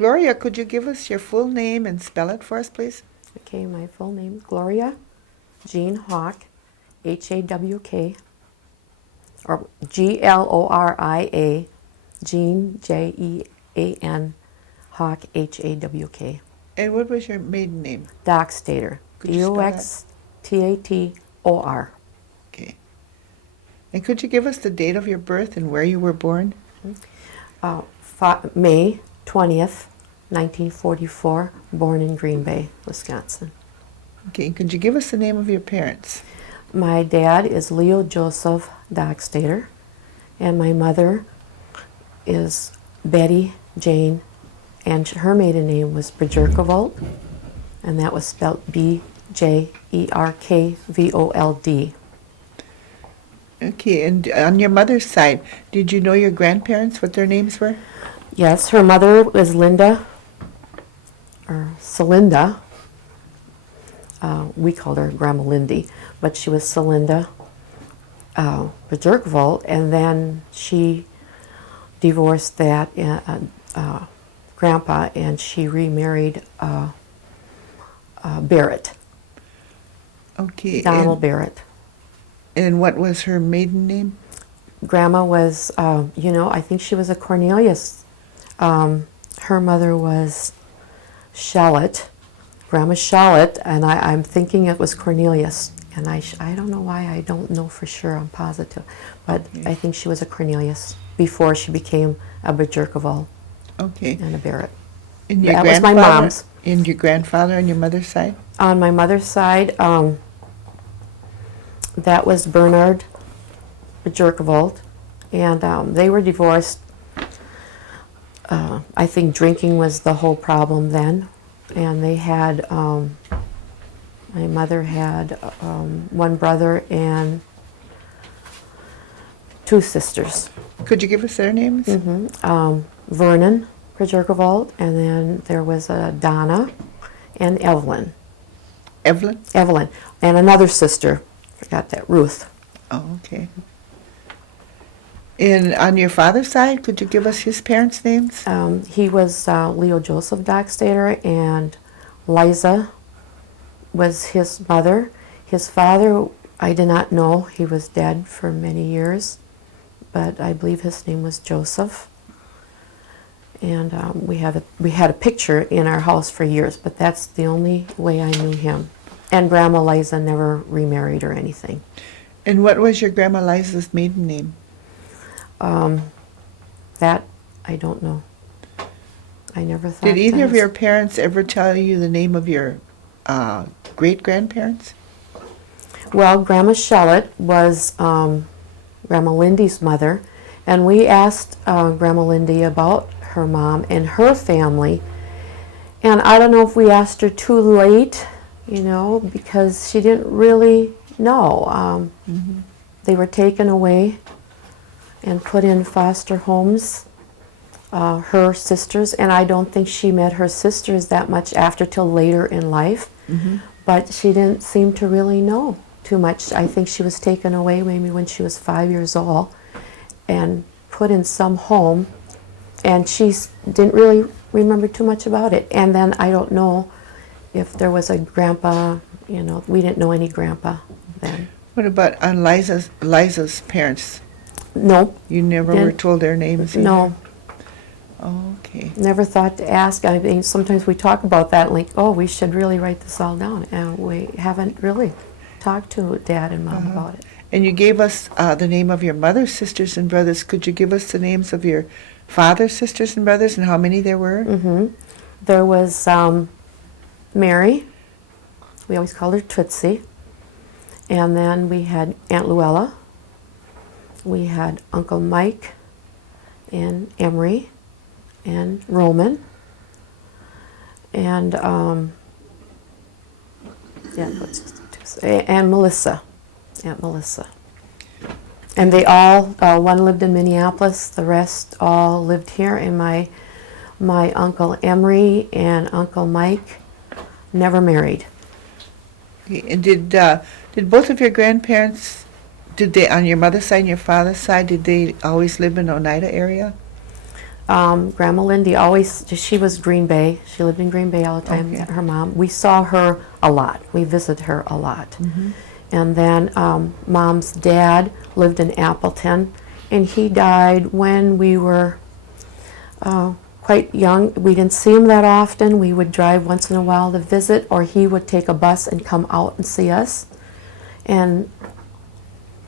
Gloria, could you give us your full name and spell it for us, please? Okay, my full name is Gloria Jean Hawk, H-A-W-K, or Gloria Jean, Jean, Hawk, H-A-W-K. And what was your maiden name? Doxtator, Could you spell that? D-O-X-T-A-T-O-R. Okay. And could you give us the date of your birth and where you were born? May 20th, 1944, born in Green Bay, Wisconsin. Okay, and could you give us the name of your parents? My dad is Leo Joseph Doxtator, and my mother is Betty Jane, and her maiden name was Bjerkvold, and that was spelled B-J-E-R-K-V-O-L-D. Okay, and on your mother's side, did you know your grandparents, what their names were? Yes, her mother was Linda, or Celinda. We called her Grandma Lindy, but she was Celinda Bjerkvold, and then she divorced that grandpa, and she remarried Barrett, Okay. Donald Barrett. And what was her maiden name? Grandma was, I think she was a Cornelius. Her mother was Shallot, Grandma Shallot, and I'm thinking it was Cornelius. And I don't know why, I don't know for sure, I'm positive. But Okay. I think she was a Cornelius before she became a Bjerkvold Okay. and a Barrett. And your That was my grandfather- mom's. And your grandfather on your mother's side? On my mother's side, that was Bernard Bjerkvold, and they were divorced. I think drinking was the whole problem then, and they had, my mother had one brother and two sisters. Could you give us their names? Vernon Bjerkvold, and then there was Donna and Evelyn. Evelyn? Evelyn, and another sister, forgot that, Ruth. Oh, okay. And on your father's side, could you give us his parents' names? He was Leo Joseph Doxtator, and Liza was his mother. His father, I did not know. He was dead for many years, but I believe his name was Joseph. And we had a picture in our house for years, but that's the only way I knew him. And Grandma Liza never remarried or anything. And what was your Grandma Liza's maiden name? That I don't know. I never thought. Did either of that. your parents ever tell you the name of your great-grandparents? Well, Grandma Shallot was Grandma Lindy's mother, and we asked Grandma Lindy about her mom and her family. And I don't know if we asked her too late, because she didn't really know. They were taken away and put in foster homes, her sisters, and I don't think she met her sisters that much after till later in life, but she didn't seem to really know too much. I think she was taken away maybe when she was 5 years old and put in some home, and she didn't really remember too much about it. And then I don't know if there was a grandpa, we didn't know any grandpa then. What about on Liza's parents? No. You never were told their names either? No. Oh, okay. Never thought to ask. I mean, sometimes we talk about that, like, oh, we should really write this all down, and we haven't really talked to Dad and Mom about it. And you gave us the name of your mother's sisters and brothers. Could you give us the names of your father's sisters and brothers and how many there were? There was Mary. We always called her Tootsie. And then we had Aunt Luella. We had Uncle Mike and Emery and Roman. And and Melissa, Aunt Melissa. And they all, one lived in Minneapolis, the rest all lived here, and my Uncle Emery and Uncle Mike never married. Okay. And did both of your grandparents, did they, on your mother's side and your father's side, did they always live in Oneida area? Grandma Lindy always, she was Green Bay. She lived in Green Bay all the time, Okay. her mom. We saw her a lot. We visited her a lot. Mm-hmm. And then Mom's dad lived in Appleton, and he died when we were quite young. We didn't see him that often. We would drive once in a while to visit, or he would take a bus and come out and see us. And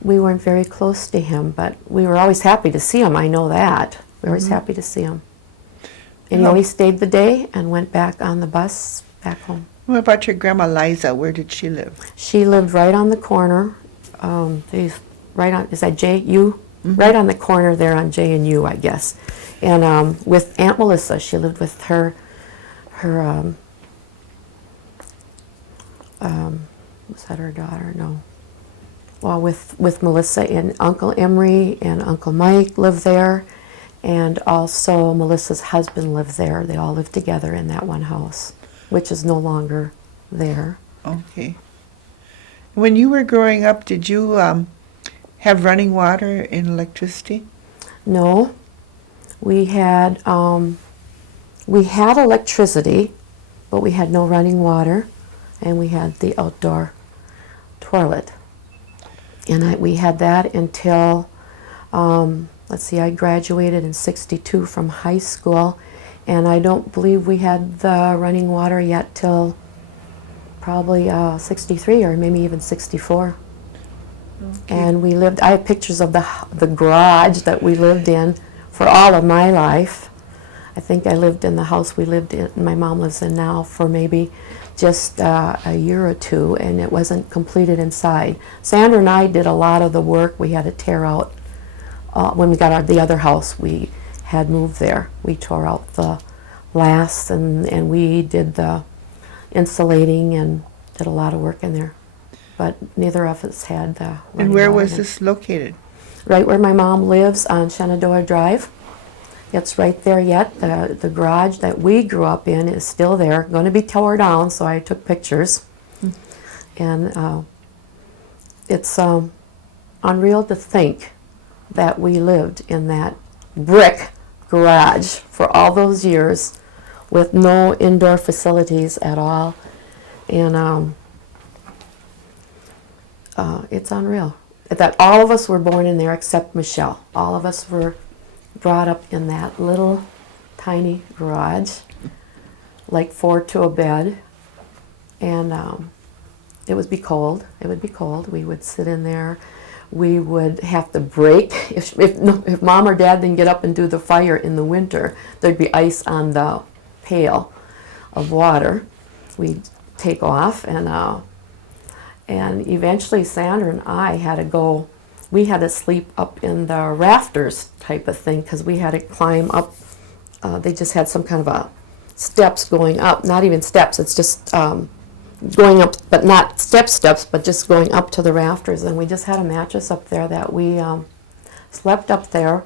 we weren't very close to him, but we were always happy to see him. I know that. We were always happy to see him. And he always stayed the day and went back on the bus back home. What about your grandma Liza? Where did she live? She lived right on the corner. Right on, is that J, U? Mm-hmm. Right on the corner there on J and U, I guess. And with Aunt Melissa, she lived with her was that her daughter? No. Well, with Melissa, and Uncle Emery and Uncle Mike lived there, and also Melissa's husband lived there. They all lived together in that one house, which is no longer there. Okay. When you were growing up, did you have running water and electricity? No, we had electricity, but we had no running water, and we had the outdoor toilet. And we had that until, let's see, I graduated in '62 from high school, and I don't believe we had the running water yet till probably '63 or maybe even '64. Okay. And we lived, I have pictures of the garage that we lived in for all of my life. I think I lived in the house we lived in, my mom lives in now, for maybe just a year or two, and it wasn't completed inside. Sandra and I did a lot of the work. We had to tear out, when we got the other house we had moved there. We tore out the lasts and we did the insulating and did a lot of work in there. But neither of us had the running And where water was then. this located? Right where my mom lives on Shenandoah Drive. It's right there yet. The garage that we grew up in is still there, going to be tore down, so I took pictures. And it's unreal to think that we lived in that brick garage for all those years with no indoor facilities at all. And it's unreal that all of us were born in there except Michelle. All of us were brought up in that little tiny garage, like 4 to a bed, and it would be cold. It would be cold. We would sit in there. We would have to break if mom or dad didn't get up and do the fire in the winter. There'd be ice on the pail of water. We'd take off, and eventually Sandra and I had to go. We had to sleep up in the rafters type of thing because we had to climb up. They just had some kind of a steps going up, not even steps, it's just going up, but not steps, but just going up to the rafters. And we just had a mattress up there that we slept up there.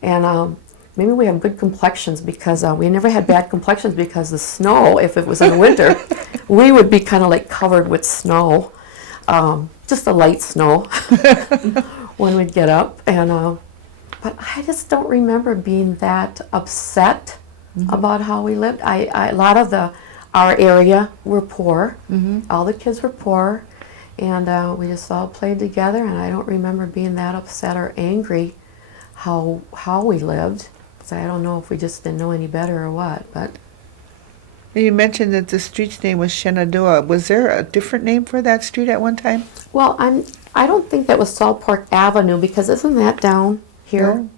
And maybe we have good complexions because we never had bad complexions because the snow, if it was in the winter, we would be kind of like covered with snow, just a light snow. When we'd get up, and but I just don't remember being that upset about how we lived. A lot of our area were poor. All the kids were poor, and we just all played together. And I don't remember being that upset or angry how we lived. So I don't know if we just didn't know any better or what. But You mentioned that the street's name was Shenandoah. Was there a different name for that street at one time? well, I don't think that was Salt Pork Avenue because isn't that down here? No.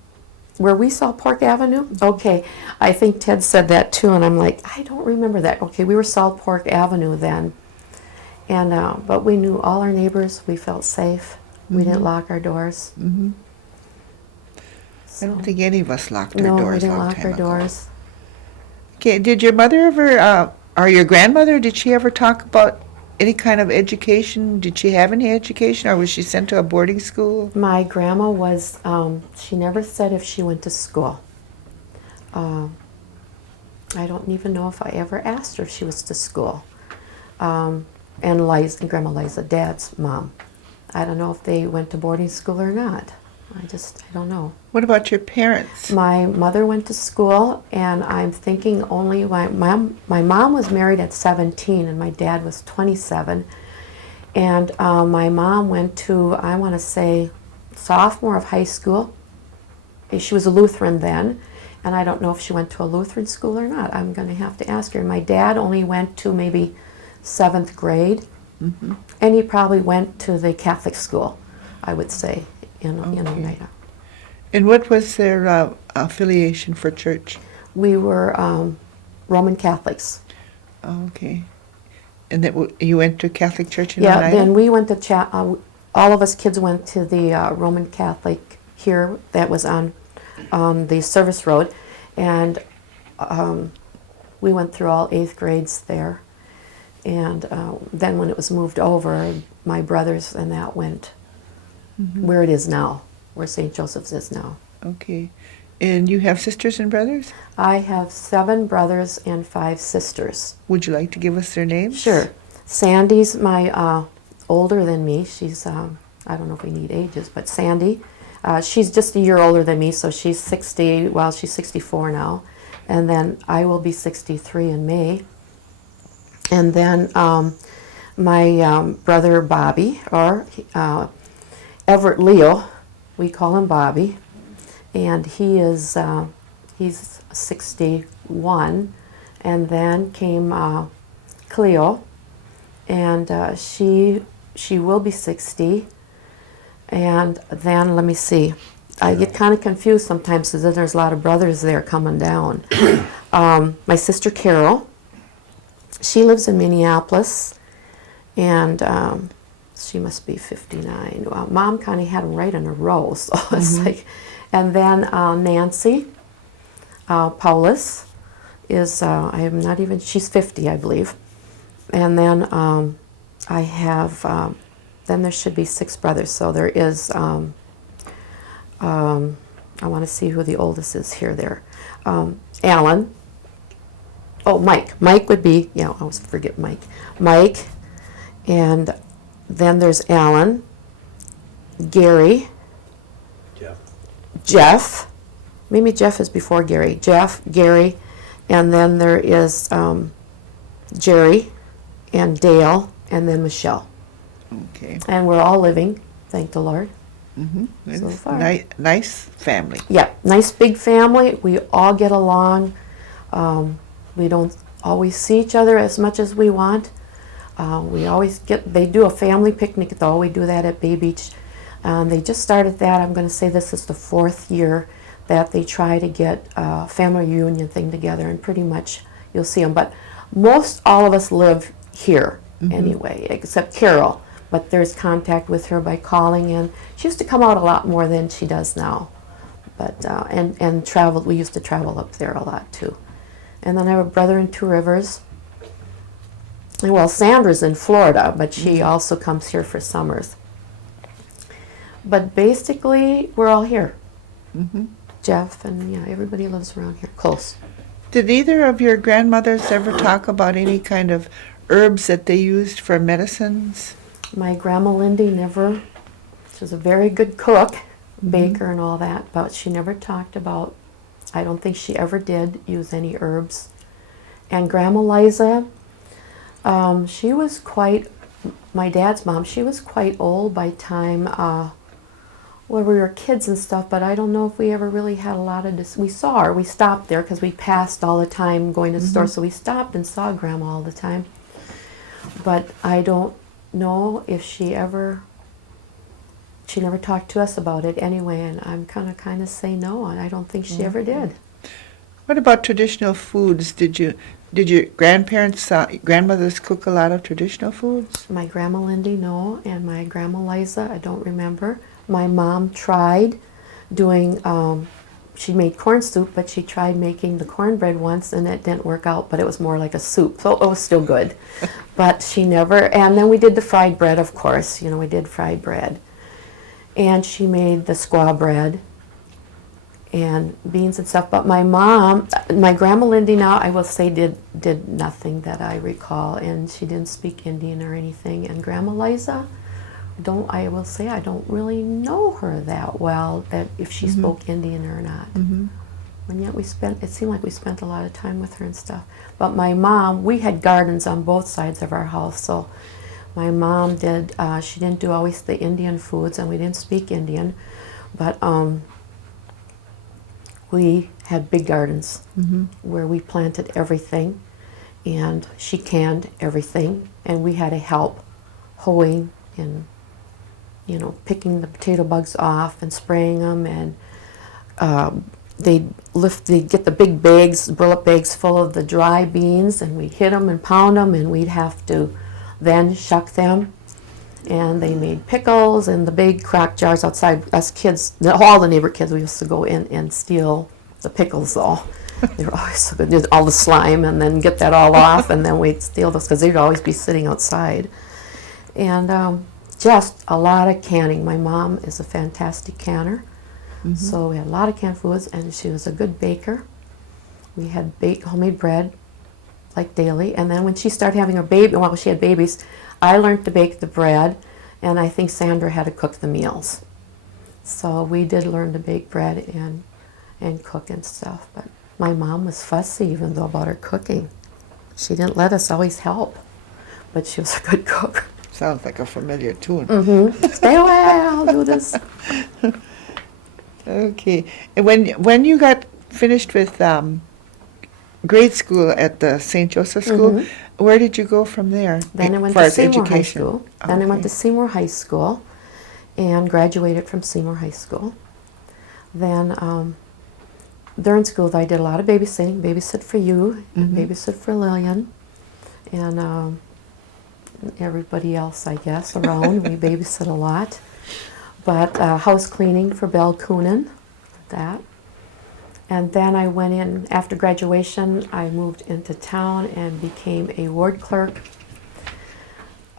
Where we saw Pork Avenue? Okay, I think Ted said that too, and I'm like, I don't remember that. Okay, we were Salt Pork Avenue then, and but we knew all our neighbors. We felt safe. We didn't lock our doors. Mm-hmm. So, I don't think any of us locked our no, doors. we didn't long lock time our ago. doors. Okay, did your mother ever, or your grandmother, did she ever talk about any kind of education? Did she have any education, or was she sent to a boarding school? My grandma was. She never said if she went to school. I don't even know if I ever asked her if she was to school. And Grandma Liza, Dad's mom. I don't know if they went to boarding school or not. I don't know. What about your parents? My mother went to school, and I'm thinking only my mom was married at 17, and my dad was 27. And my mom went to, I want to say, sophomore of high school. She was a Lutheran then, and I don't know if she went to a Lutheran school or not. I'm going to have to ask her. My dad only went to maybe 7th grade, and he probably went to the Catholic school, I would say, in Oneida. And what was their affiliation for church? We were Roman Catholics. Okay. And that you went to Catholic church in Yeah, Oneida? then we went to, all of us kids went to the Roman Catholic here that was on the service road, and we went through all 8th grades there. And then when it was moved over, my brothers and that went where it is now, where St. Joseph's is now. Okay. And you have sisters and brothers? I have 7 brothers and 5 sisters. Would you like to give us their names? Sure. Sandy's my older than me. She's, I don't know if we need ages, but Sandy, she's just a year older than me, so she's 60, well, she's 64 now. And then I will be 63 in May. And then my brother Bobby, or Everett Leo, we call him Bobby, and he's 61. And then came Cleo, and she will be 60. And then, let me see, I get kind of confused sometimes because there's a lot of brothers there coming down. My sister Carol, she lives in Minneapolis, and she must be 59. Mom kind of had them right in a row, so it's like, and then Nancy Paulus is, I am not even, she's 50, I believe. And then I have, then there should be 6 brothers, so there is, I want to see who the oldest is here there. Alan. Oh, Mike. Mike would be, I always forget Mike. Mike, and then there's Alan, Gary, Jeff. Maybe Jeff is before Gary. Jeff, Gary, and then there is Jerry, and Dale, and then Michelle. Okay. And we're all living, thank the Lord. So far. Nice family. Yeah, nice big family. We all get along. We don't always see each other as much as we want. We always they do a family picnic though. We do that at Bay Beach. They just started that. I'm going to say this is the 4th year that they try to get a family reunion thing together, and pretty much you'll see them. But most all of us live here anyway, except Carol. But there's contact with her by calling in. She used to come out a lot more than she does now. But and travel. We used to travel up there a lot too. And then I have a brother in Two Rivers. And, well, Sandra's in Florida, but she also comes here for summers. But basically, we're all here. Jeff and everybody lives around here, close. Did either of your grandmothers ever talk about any kind of herbs that they used for medicines? My grandma Lindy never. She was a very good cook, baker, and all that, but she never talked about. I don't think she ever did use any herbs. And Grandma Liza, she was quite, my dad's mom, she was quite old by time, we were kids and stuff, but I don't know if we ever really had a lot of, we saw her, we stopped there because we passed all the time going to the store, so we stopped and saw Grandma all the time. But I don't know if she never talked to us about it anyway, and I'm kind of say no, and I don't think she ever did. What about traditional foods? Did your grandmothers cook a lot of traditional foods? My Grandma Lindy, no, and my Grandma Liza, I don't remember. My mom tried doing, she made corn soup, but she tried making the cornbread once, and it didn't work out, but it was more like a soup, so it was still good. But she never, and then we did the fried bread, of course, we did fried bread. And she made the squaw bread and beans and stuff. But my mom, my Grandma Lindy now, I will say, did nothing that I recall, and she didn't speak Indian or anything. And Grandma Liza, I will say I don't really know her that well, that if she spoke Indian or not. And yet it seemed like we spent a lot of time with her and stuff. But my mom, we had gardens on both sides of our house, so my mom she didn't do always the Indian foods, and we didn't speak Indian, but we had big gardens where we planted everything, and she canned everything, and we had to help hoeing and, picking the potato bugs off and spraying them, and they'd get the big bags, burlap bags full of the dry beans, and we'd hit them and pound them, and we'd have to then shuck them. And they made pickles in the big crock jars outside. Us kids, all the neighbor kids, we used to go in and steal the pickles, though. They were always so good. All the slime, and then get that all off, and then we'd steal those because they'd always be sitting outside. And just a lot of canning. My mom is a fantastic canner. So we had a lot of canned foods, and she was a good baker. We had homemade bread, like daily. And then when she started having her baby, well, she had babies, I learned to bake the bread, and I think Sandra had to cook the meals. So we did learn to bake bread and cook and stuff. But my mom was fussy, even though about her cooking. She didn't let us always help, but she was a good cook. Sounds like a familiar tune. Stay away, I'll do this. Okay. And when you got finished with grade school at the St. Joseph School, where did you go from there? Then I went to Seymour High School. Then I went to Seymour High School and graduated from Seymour High School. Then during school, I did a lot of babysitting, babysit for you, and babysit for Lillian, and everybody else, I guess, around. We babysit a lot. But house cleaning for Belle Coonan, that. And then I went in, after graduation, I moved into town and became a ward clerk,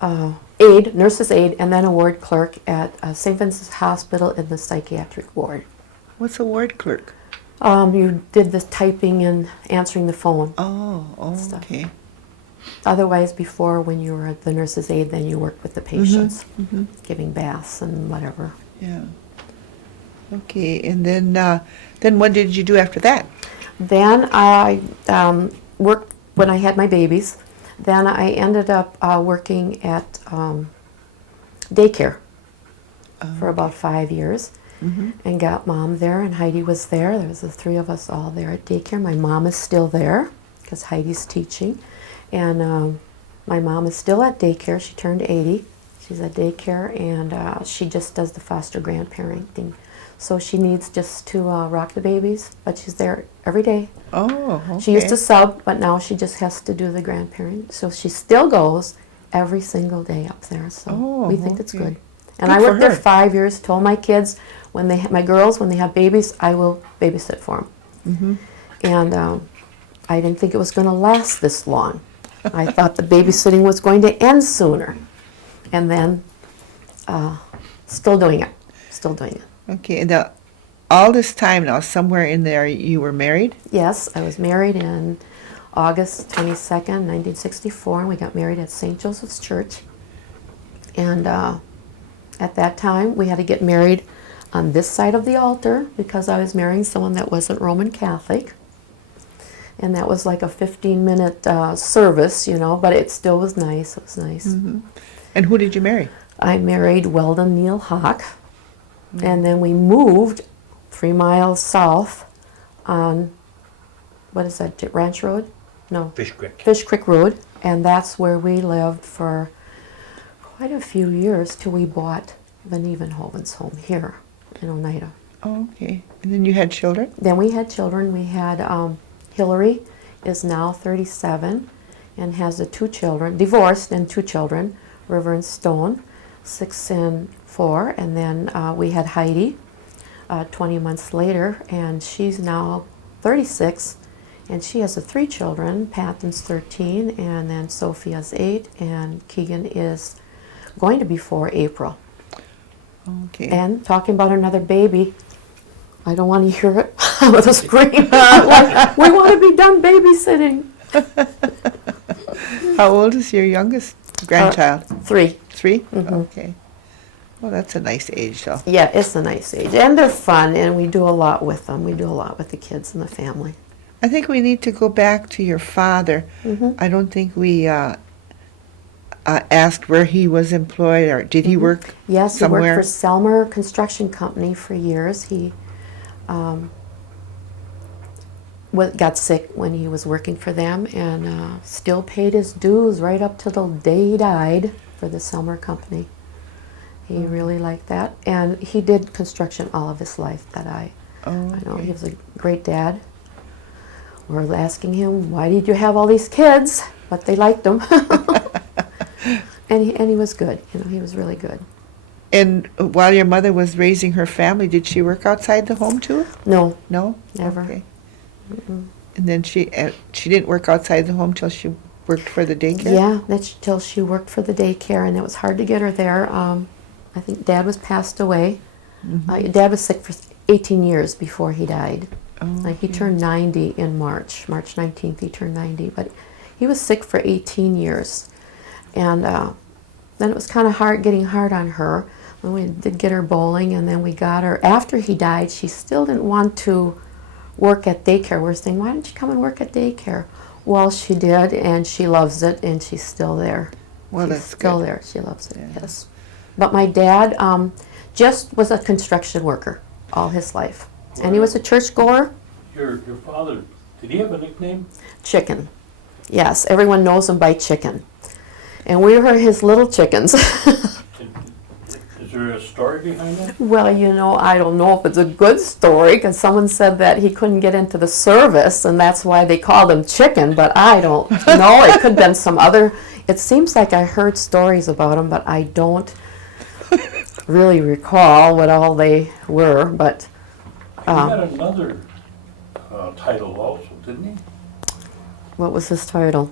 nurse's aide, and then a ward clerk at St. Vincent's Hospital in the psychiatric ward. What's a ward clerk? You did the typing and answering the phone. Okay. Otherwise, before, when you were the nurse's aide, then you worked with the patients, giving baths and whatever. Yeah. Okay, and then what did you do after that? Then I worked when I had my babies. Then I ended up working at daycare for about 5 years, and got Mom there, and Heidi was there. There was the three of us all there at daycare. My mom is still there because Heidi's teaching. And my mom is still at daycare. She turned 80. She's at daycare, and she just does the foster grandparenting. So she needs just to rock the babies, but she's there every day. Oh, okay. She used to sub, but now she just has to do the grandparent. So she still goes every single day up there. So we think that's good. And I worked there 5 years. Told my kids, my girls, when they have babies, I will babysit for them. And I didn't think it was going to last this long. I thought the babysitting was going to end sooner. And then, still doing it. Okay, and all this time now, somewhere in there, you were married? Yes, I was married in August 22nd, 1964, and we got married at St. Joseph's Church. And at that time, we had to get married on this side of the altar because I was marrying someone that wasn't Roman Catholic. And that was like a 15-minute service, but it still was nice. It was nice. And who did you marry? I married Weldon Neal Hawk. And then we moved 3 miles south on, what is that, Ranch Road? No. Fish Creek. Fish Creek Road. And that's where we lived for quite a few years till we bought the Nevenhoven's home here in Oneida. Oh, okay. And then you had children? Then we had children. We had Hillary is now 37 and has 2 children, divorced and 2 children, River and Stone, 6 and 4. And then we had Heidi 20 months later, and she's now 36, and she has 3 children. Patton's 13, and then Sophia's 8, and Keegan is going to be 4 April. Okay. And talking about another baby, I don't want to hear it with a scream. Like, we want to be done babysitting. How old is your youngest grandchild? 3. 3? Okay. Well, that's a nice age, though. Yeah, it's a nice age. And they're fun, and we do a lot with them. We do a lot with the kids and the family. I think we need to go back to your father. Mm-hmm. I don't think we asked where he was employed, or did he work Yes, somewhere? he worked for Selmer Construction Company for years. He got sick when he was working for them, and still paid his dues right up to the day he died for the Selmer Company. He really liked that, and he did construction all of his life. I know he was a great dad. We're asking him, why did you have all these kids? But they liked him. and he was good. He was really good. And while your mother was raising her family, did she work outside the home too? No, No? never. Okay. And then she didn't work outside the home till she worked for the daycare? Yeah, that's till she worked for the daycare, and it was hard to get her there. I think Dad was passed away. Dad was sick for 18 years before he died. He turned 90 in March 19th. He turned 90, but he was sick for 18 years, and then it was kind of getting hard on her. When we did get her bowling, and then we got her after he died. She still didn't want to work at daycare. We're saying, why don't you come and work at daycare? Well, she did, and she loves it, and she's still there. Well, she's that's still good. there. She loves it. Yeah. Yes. But my dad just was a construction worker all his life. And he was a churchgoer. Your father, did he have a nickname? Chicken. Yes, everyone knows him by Chicken. And we were his little chickens. Is there a story behind that? Well, I don't know if it's a good story, because someone said that he couldn't get into the service, and that's why they called him Chicken, but I don't know. It could have been some other. It seems like I heard stories about him, but I don't really recall what all they were, but He had another title also, didn't he? what was his title?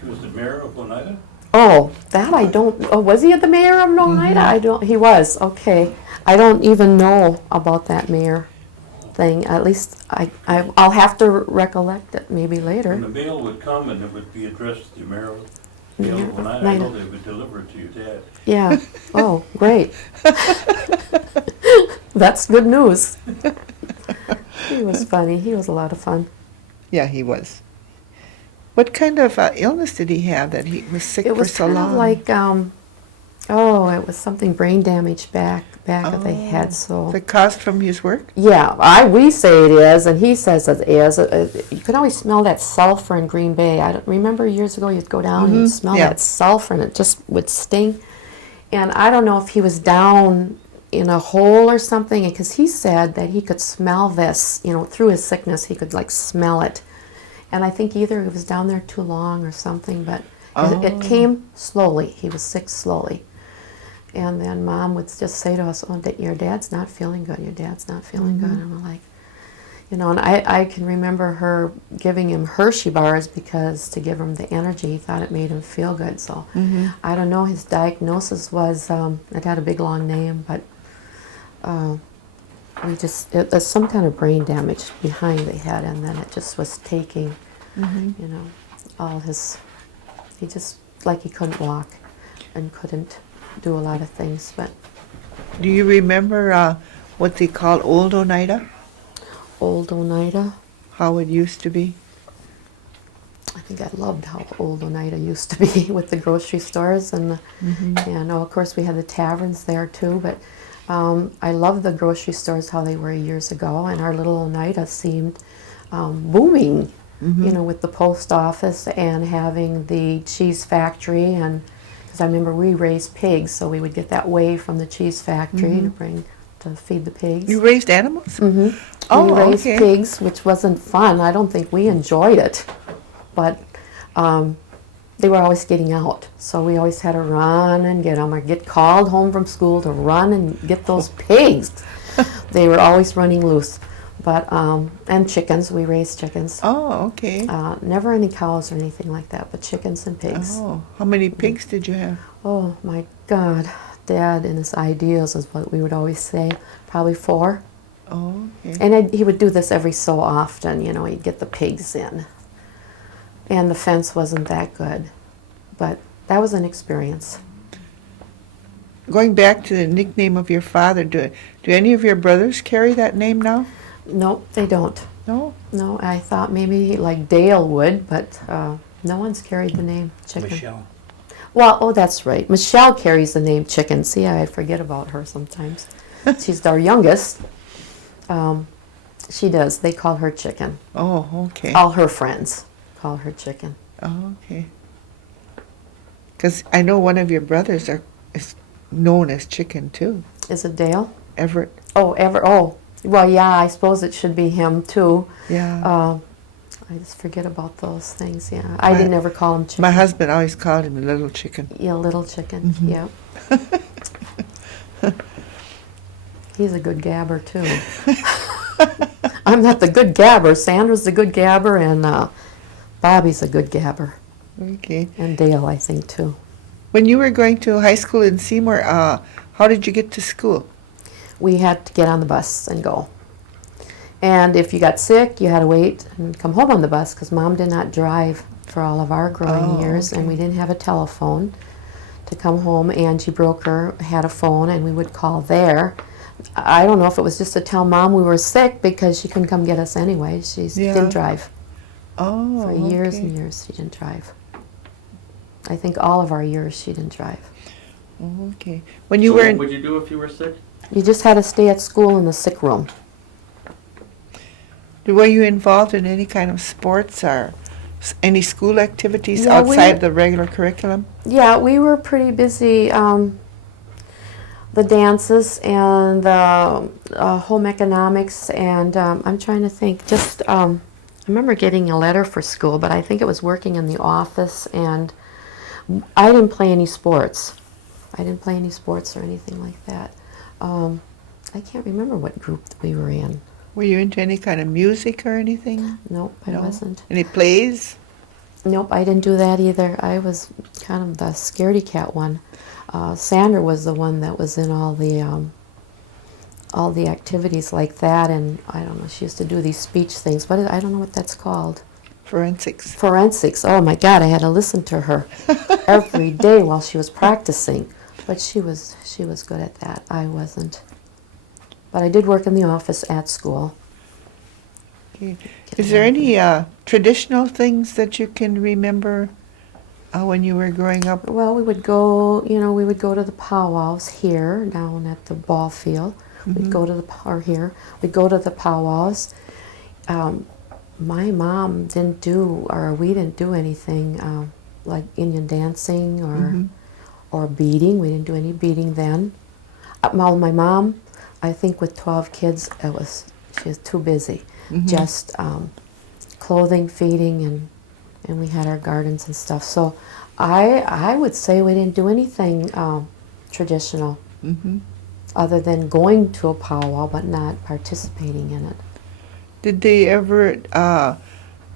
He was the mayor of Oneida? Oh, that I don't. Oh, was he the mayor of Oneida? I don't. He was. Okay, I don't even know about that mayor thing. At least I'll have to recollect it maybe later. And the mail would come and it would be addressed to the mayor of Oneida. I know they would deliver it to your dad. Yeah. Oh, great. That's good news. He was funny. He was a lot of fun. Yeah, he was. What kind of illness did he have that he was sick It for was so kind long? of like, it was something brain damage back of the head. So The caused from his work? yeah, we say it is, and he says it is. You could always smell that sulfur in Green Bay. I don't remember years ago you'd go down and you'd smell yeah. that sulfur, and it just would sting. And I don't know if he was down in a hole or something, because he said that he could smell this, through his sickness, he could like smell it. And I think either he was down there too long or something, but it came slowly. He was sick slowly. And then Mom would just say to us, oh, your dad's not feeling good, your dad's not feeling good. And I'm like, and I can remember her giving him Hershey bars because to give him the energy, he thought it made him feel good. So I don't know, his diagnosis was, it had a big long name, but there's some kind of brain damage behind the head, and then it just was taking, all his, he just, like he couldn't walk and couldn't do a lot of things, but. Do you remember what they call Old Oneida? Old Oneida? How it used to be? I think I loved how old Oneida used to be with the grocery stores, and of course we had the taverns there too, but I love the grocery stores how they were years ago, and our little Oneida seemed booming, with the post office and having the cheese factory, and because I remember we raised pigs, so we would get that whey from the cheese factory to feed the pigs. You raised animals? Oh, we raised pigs, which wasn't fun. I don't think we enjoyed it, but they were always getting out, so we always had to run and get them, or get called home from school to run and get those pigs. They were always running loose. But and chickens, we raised chickens. Oh, okay. Never any cows or anything like that, but chickens and pigs. Oh, how many pigs did you have? Oh my God, Dad and his ideas is what we would always say. Probably 4. Oh, okay. And he would do this every so often, he'd get the pigs in. And the fence wasn't that good, but that was an experience. Going back to the nickname of your father, do any of your brothers carry that name now? Nope, they don't. No? No, I thought maybe like Dale would, but no one's carried the name Chicken. Michelle. Well, oh, that's right. Michelle carries the name Chicken. See, I forget about her sometimes. She's our youngest. She does. They call her Chicken. Oh, okay. All her friends call her Chicken. Oh, okay. Because I know one of your brothers is known as Chicken, too. Is it Dale? Everett. Oh, well, yeah, I suppose it should be him, too. Yeah. I just forget about those things, yeah. I didn't ever call him Chicken. My husband always called him a little chicken. Yeah, Little Chicken, yeah. He's a good gabber, too. I'm not the good gabber. Sandra's the good gabber, and Bobby's a good gabber. Okay. And Dale, I think, too. When you were going to high school in Seymour, how did you get to school? We had to get on the bus and go. And if you got sick, you had to wait and come home on the bus because Mom did not drive for all of our growing years, and we didn't have a telephone to come home. Angie Broker had a phone, and we would call there. I don't know if it was just to tell Mom we were sick because she couldn't come get us anyway. She didn't drive. Oh, For years okay. and years, she didn't drive. I think all of our years she didn't drive. Oh, okay. When you So were what in, would you do if you were sick? You just had to stay at school in the sick room. were you involved in any kind of sports or any school activities Yeah, outside the regular curriculum? Yeah, we were pretty busy. The dances and the home economics, and I'm trying to think. I remember getting a letter for school, but I think it was working in the office, and I didn't play any sports. I didn't play any sports or anything like that. I can't remember what group we were in. Were you into any kind of music or anything? Nope, I No? wasn't. Any plays? Nope, I didn't do that either. I was kind of the scaredy cat one. Sandra was the one that was in all the activities like that, and I don't know, she used to do these speech things. I don't know what that's called. Forensics. Forensics. Oh my God, I had to listen to her every day while she was practicing. But she was good at that. I wasn't. But I did work in the office at school. Okay. Is there any traditional things that you can remember when you were growing up? Well, we would go to the powwows here down at the ball field. We'd go to we'd go to the powwows. My mom we didn't do anything like Indian dancing or beading. We didn't do any beading then. Well, my mom, I think with 12 kids, she was too busy. Just clothing, feeding, and we had our gardens and stuff. So I would say we didn't do anything traditional other than going to a powwow but not participating in it. Did they ever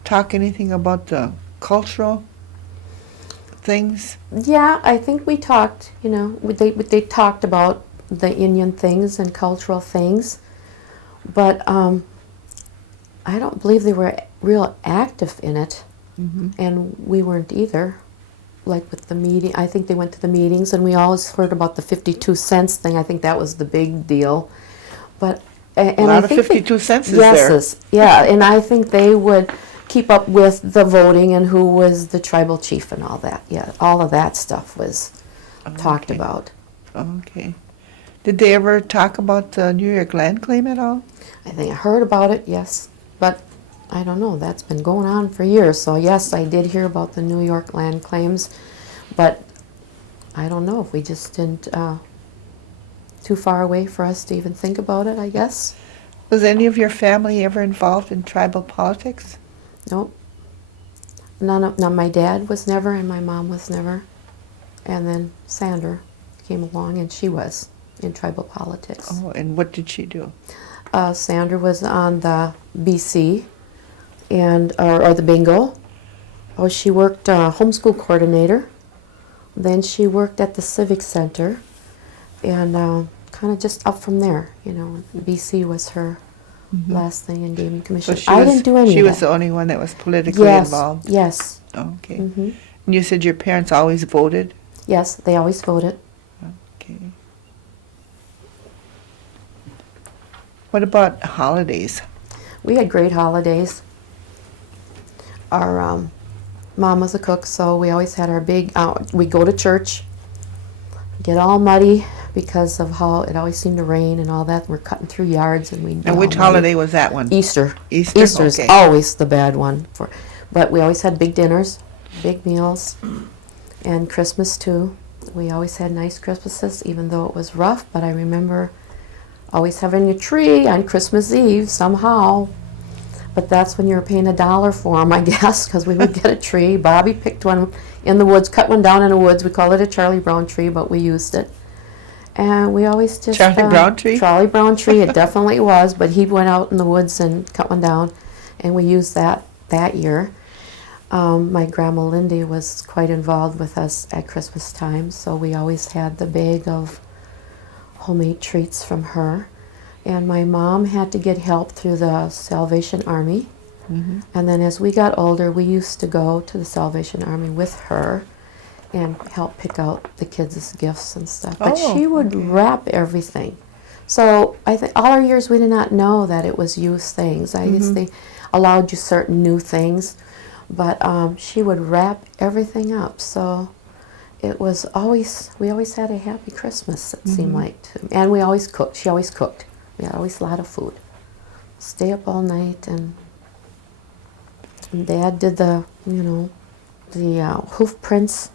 talk anything about the cultural things? Yeah, I think we talked, they talked about the Indian things and cultural things, but I don't believe they were real active in it, and we weren't either. Like with the meeting, I think they went to the meetings, and we always heard about the 52 cents thing. I think that was the big deal. But and A lot I of think 52 cents is there. yeses, yeah, and I think they would keep up with the voting and who was the tribal chief and all that. Yeah, all of that stuff was talked Okay. about. Okay. Did they ever talk about the New York land claim at all? I think I heard about it, yes, but I don't know. That's been going on for years. So yes, I did hear about the New York land claims, but I don't know if we just didn't too far away for us to even think about it, I guess. Was any of your family ever involved in tribal politics? Nope. None. My dad was never, and my mom was never, and then Sandra came along, and she was in tribal politics. Oh, and what did she do? Sandra was on the BC, or the bingo. Oh, she worked homeschool coordinator. Then she worked at the Civic Center, and kind of just up from there. BC was her last thing in gaming commission. I didn't do any She of was that. the only one that was politically Yes, involved? yes, Okay. And you said your parents always voted? yes. They always voted. Okay. What about holidays? We had great holidays. Our mom was a cook, so we always had our big, we go to church, get all muddy because of how it always seemed to rain and all that. We're cutting through yards and we. And which holiday was that one? Easter. Easter? Easter's Okay. always the bad one. But we always had big dinners, big meals, and Christmas too. We always had nice Christmases, even though it was rough. But I remember always having a tree on Christmas Eve somehow. But that's when you were paying $1 for them, I guess, because we would get a tree. Bobby picked one in the woods, cut one down in the woods. We call it a Charlie Brown tree, but we used it. And we always just... Charlie Brown tree? Charlie Brown tree, it definitely was, but he went out in the woods and cut one down, and we used that year. My grandma Lindy was quite involved with us at Christmas time, so we always had the bag of homemade treats from her. And my mom had to get help through the Salvation Army. Mm-hmm. And then as we got older, we used to go to the Salvation Army with her and help pick out the kids' gifts and stuff. But Oh, she would okay. wrap everything. So I think all our years we did not know that it was used things. I guess they allowed you certain new things, but she would wrap everything up. So it was always, we always had a happy Christmas, it seemed like. And we always cooked. She always cooked. We had always a lot of food. Stay up all night, and Dad did the, the hoof prints.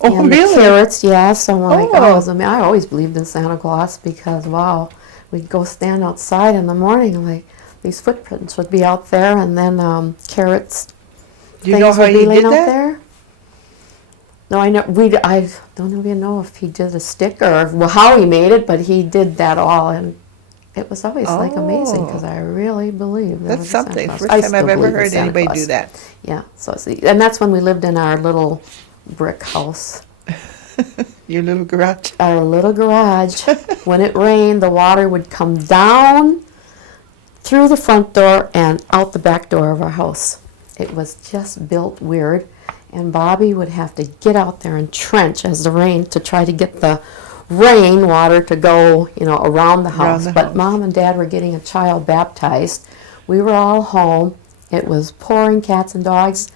Oh, and really? the carrots, yes. I'm like, Oh. I always believed in Santa Claus because, wow, we'd go stand outside in the morning and like these footprints would be out there, and then carrots. Do you know things how would be you laying did out that? there. No, I don't even know if he did a stick or how he made it, but he did that all, and it was always like amazing because I really believe there That's was a Santa something. Claus. First I time still I've ever believe in heard Santa anybody Claus. do that. Yeah, so and that's when we lived in our little brick house. Your little garage. Our little garage. When it rained, the water would come down through the front door and out the back door of our house. It was just built weird, and Bobby would have to get out there and trench as the rain to try to get the rain water to go, around the house. the But house. Mom and Dad were getting a child baptized. We were all home. It was pouring cats and dogs.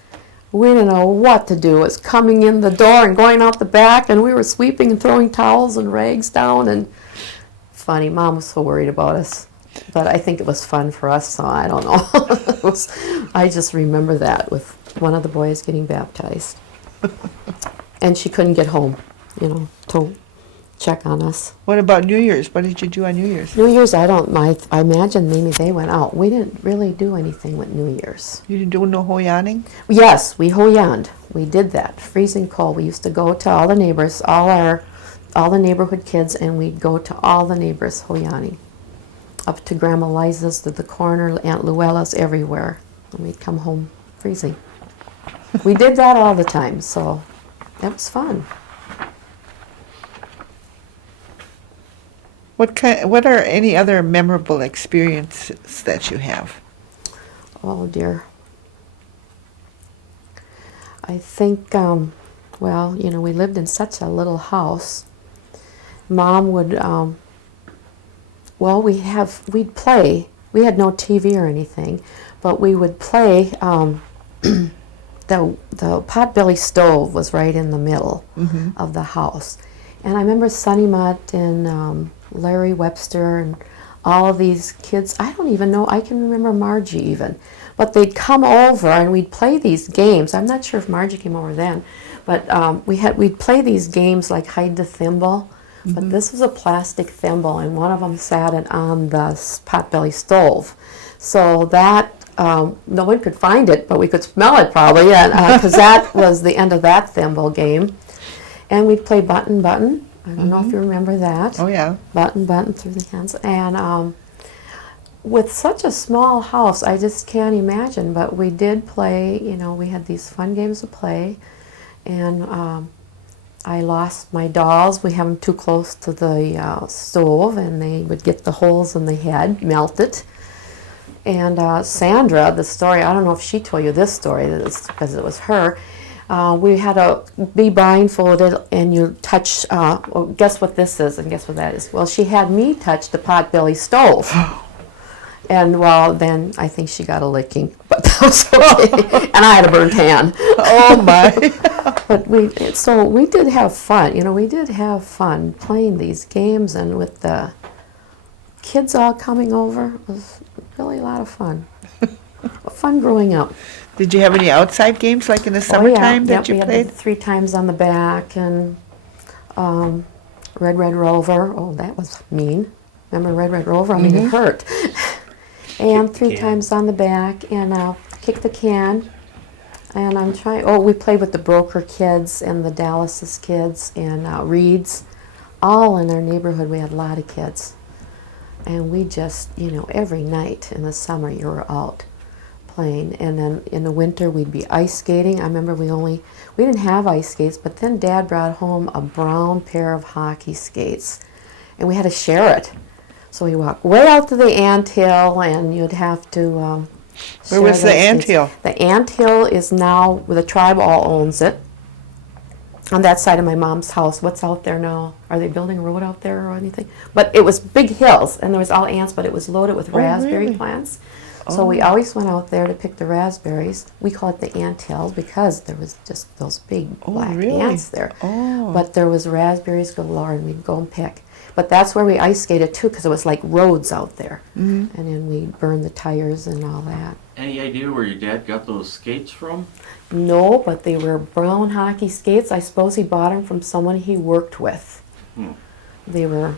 We didn't know what to do. It was coming in the door and going out the back, and we were sweeping and throwing towels and rags down. And funny, Mom was so worried about us. But I think it was fun for us, so I don't know. I just remember that with one of the boys getting baptized. And she couldn't get home, to check on us. What about New Year's? What did you do on New Year's? New Year's, I imagine maybe they went out. We didn't really do anything with New Year's. You didn't do no hoyaning? Yes, we hoyanned. We did that. Freezing cold. We used to go to all the neighbors, all the neighborhood kids, and we'd go to all the neighbors hoyanning. Up to Grandma Liza's, to the corner, Aunt Luella's, everywhere. And we'd come home freezing. We did that all the time, so that was fun. What are any other memorable experiences that you have? Oh dear. I think, we lived in such a little house. Mom would, we'd play. We had no TV or anything, but we would play. The potbelly stove was right in the middle of the house. And I remember Sonny Mutt and Larry Webster and all of these kids. I don't even know. I can remember Margie even. But they'd come over and we'd play these games. I'm not sure if Margie came over then, but we'd play these games like hide the thimble. But this was a plastic thimble, and one of them sat it on the potbelly stove. So that no one could find it, but we could smell it probably, because that was the end of that thimble game. And we'd play button, button. I don't know if you remember that. Oh, yeah. Button, button through the hands. And with such a small house, I just can't imagine. But we did play, we had these fun games to play. And I lost my dolls. We have them too close to the stove, and they would get the holes in the head, melt it. And Sandra, the story, I don't know if she told you this story, because it was her. We had to be blindfolded, and you touch, guess what this is and guess what that is. Well, she had me touch the potbelly stove. And well, then I think she got a licking, but that was okay. And I had a burnt hand. Oh my. But we did have fun. You know, we did have fun playing these games, and with the kids all coming over, it was really a lot of fun. Fun growing up. Did you have any outside games like in the summertime that you we played? had the 3 times on the back and Red Rover. Oh, that was mean. Remember Red Rover? I mean, it hurt. And Kick the 3 can. times on the back and kick the can. And I'm trying. Oh, we played with the Broker kids and the Dallas's kids and Reed's. All in our neighborhood, we had a lot of kids. And we just, you know, every night in the summer you were out playing. And then in the winter we'd be ice skating. I remember we didn't have ice skates, but then Dad brought home a brown pair of hockey skates. And we had to share it. So we walked way out to the anthill, and you'd have to Where was the those skates. anthill? The anthill is now, the tribe all owns it. On that side of my mom's house. What's out there now? Are they building a road out there or anything? But it was big hills, and there was all ants, but it was loaded with raspberry really? plants. So we always went out there to pick the raspberries. We call it the ant hill because there was just those big black really? ants there. Oh. But there was raspberries galore, and we'd go and pick. But that's where we ice skated too, because it was like roads out there. And then we burned the tires and all that. Any idea where your dad got those skates from? No, but they were brown hockey skates. I suppose he bought them from someone he worked with. They were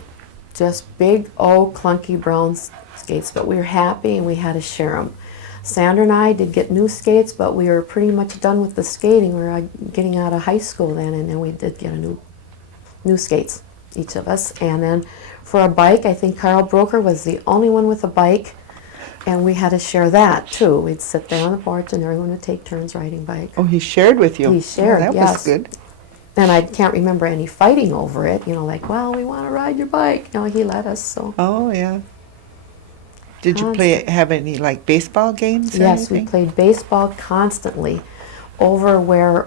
just big, old, clunky brown skates, but we were happy and we had to share them. Sandra and I did get new skates, but we were pretty much done with the skating. We were getting out of high school then, and then we did get a new skates, each of us. And then for a bike, I think Carl Broker was the only one with a bike. And we had to share that too. We'd sit there on the porch and everyone would take turns riding bike. Oh, he shared with you. He shared, Oh, that yes. was good. And I can't remember any fighting over it, you know, like, well, we want to ride your bike. No, he let us, so. Oh, yeah. Did you have any like baseball games or Yes, we anything? played baseball constantly over where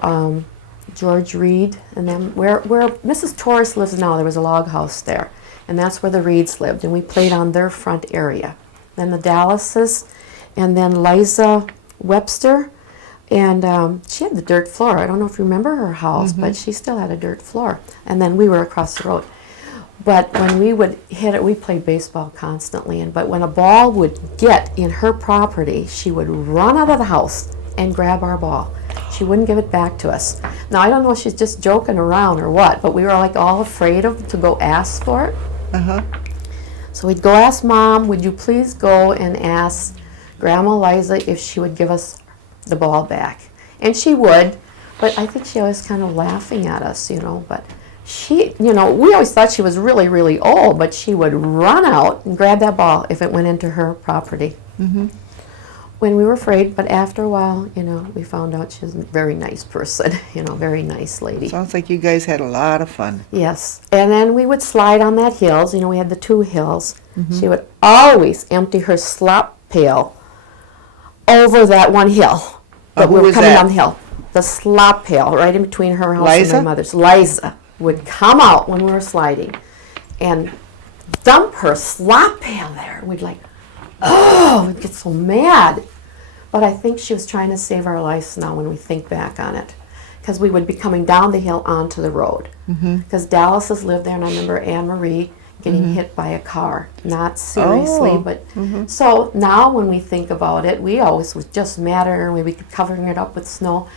George Reed and then where Mrs. Torres lives now. There was a log house there, and that's where the Reeds lived, and we played on their front area. Then the Dallases, and then Liza Webster, and she had the dirt floor. I don't know if you remember her house, but she still had a dirt floor. And then we were across the road. But when we would hit it, we played baseball constantly. But when a ball would get in her property, she would run out of the house and grab our ball. She wouldn't give it back to us. Now, I don't know if she's just joking around or what, but we were like all afraid to go ask for it. So we'd go ask Mom, would you please go and ask Grandma Liza if she would give us the ball back? And she would, but I think she was kind of laughing at us, you know. But she, you know, we always thought she was really, really old, but she would run out and grab that ball if it went into her property. When we were afraid, but after a while, you know, we found out she was a very nice person, you know, very nice lady. Sounds like you guys had a lot of fun. Yes, and then we would slide on that hills. You know, we had the 2 hills. She would always empty her slop pail over that one hill. But who we were was coming that? down the hill. The slop pail, right in between her house Liza? and my mother's. Liza would come out when we were sliding and dump her slop pail there. We'd like, oh, we'd get so mad. But I think she was trying to save our lives now when we think back on it. Because we would be coming down the hill onto the road. Because Dallas's lived there, and I remember Anne Marie getting hit by a car. Not seriously, Oh. but... So now when we think about it, we always was just mad at her, and we'd be covering it up with snow.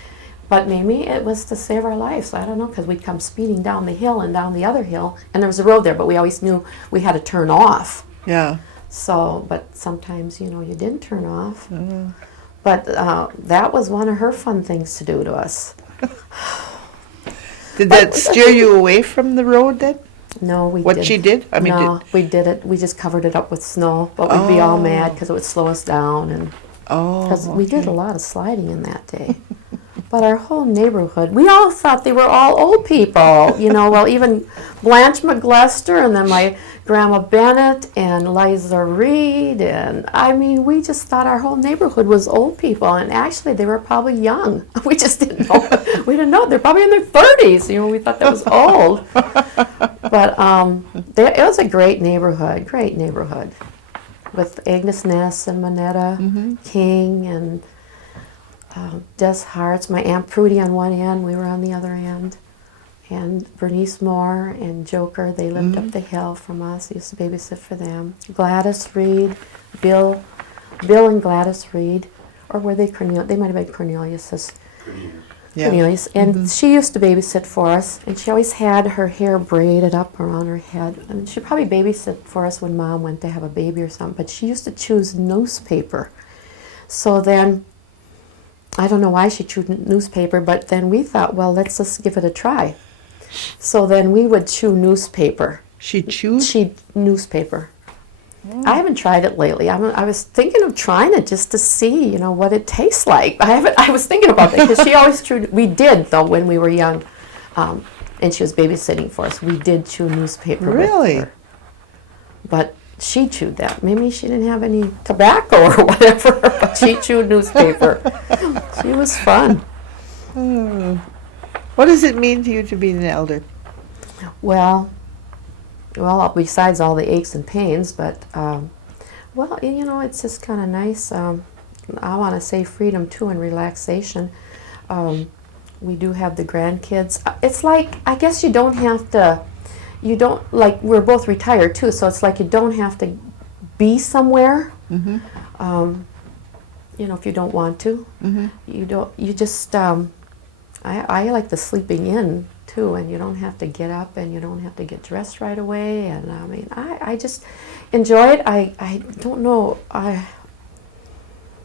But maybe it was to save our lives. I don't know, because we'd come speeding down the hill and down the other hill, and there was a road there, but we always knew we had to turn off. Yeah. So, but sometimes, you know, you didn't turn off. But that was one of her fun things to do to us. Did that steer you away from the road then? No, we What didn't. she did? I mean, no, we did it. We just covered it up with snow, but we'd be all mad because it would slow us down, and because we did a lot of sliding in that day. But our whole neighborhood, we all thought they were all old people, you know. Well, even Blanche McGlester, and then my Grandma Bennett and Liza Reed, and I mean, we just thought our whole neighborhood was old people, and actually they were probably young. We just didn't know. We didn't know. They're probably in their 30s, you know. We thought that was old. But it was a great neighborhood, great neighborhood. with Agnes Ness and Monetta King and Des Hartz, my Aunt Prudy on one end, we were on the other end. And Bernice Moore and Joker, they lived up the hill from us. I used to babysit for them. Gladys Reed, Bill and Gladys Reed, or were they Cornelius? They might have been Cornelius's. Yeah. Cornelius. And she used to babysit for us, and she always had her hair braided up around her head. And she probably babysit for us when Mom went to have a baby or something, but she used to choose newspaper. So then, I don't know why she chose newspaper, but then we thought, well, let's just give it a try. So then we would chew newspaper. She chews? Newspaper. I haven't tried it lately. I was thinking of trying it just to see, you know, what it tastes like. I was thinking about that because she always chewed. We did though when we were young, and she was babysitting for us. We did chew newspaper. Really? With her. But she chewed that. Maybe she didn't have any tobacco or whatever, but she chewed newspaper. She was fun. What does it mean to you to be an elder? Well, besides all the aches and pains, but, well, you know, it's just kind of nice. I want to say freedom, too, and relaxation. We do have the grandkids. It's like, I guess you don't have to, we're both retired, too, so it's like you don't have to be somewhere, you know, if you don't want to. You just, I like the sleeping in, too, and you don't have to get up and you don't have to get dressed right away, and I mean, I just enjoy it. I don't know,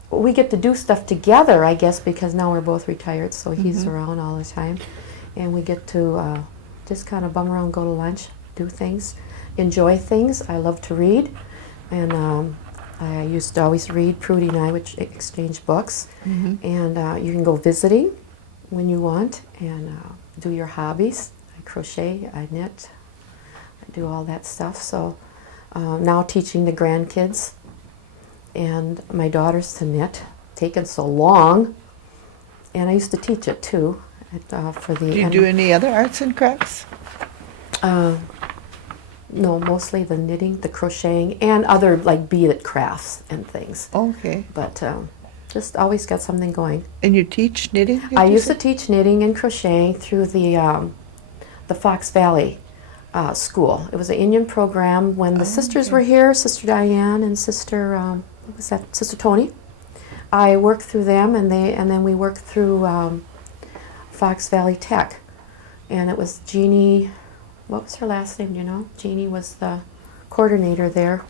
we get to do stuff together, I guess, because now we're both retired, so he's around all the time, and we get to just kind of bum around, go to lunch, do things, enjoy things. I love to read, and I used to always read. Prudy and I would exchange books, and you can go visiting when you want, and do your hobbies. I crochet, I knit, I do all that stuff. So now teaching the grandkids and my daughters to knit, taken so long, and I used to teach it too. For the Do you do any other arts and crafts? No, mostly the knitting, the crocheting, and other like beaded crafts and things. Okay. But just always got something going. And you teach knitting? I used to teach knitting and crocheting through the Fox Valley school. It was an Indian program when the sisters were here, Sister Diane and Sister, what was that, Sister Tony. I worked through them, and then we worked through Fox Valley Tech. And it was Jeannie, what was her last name, do you know? Jeannie was the coordinator there.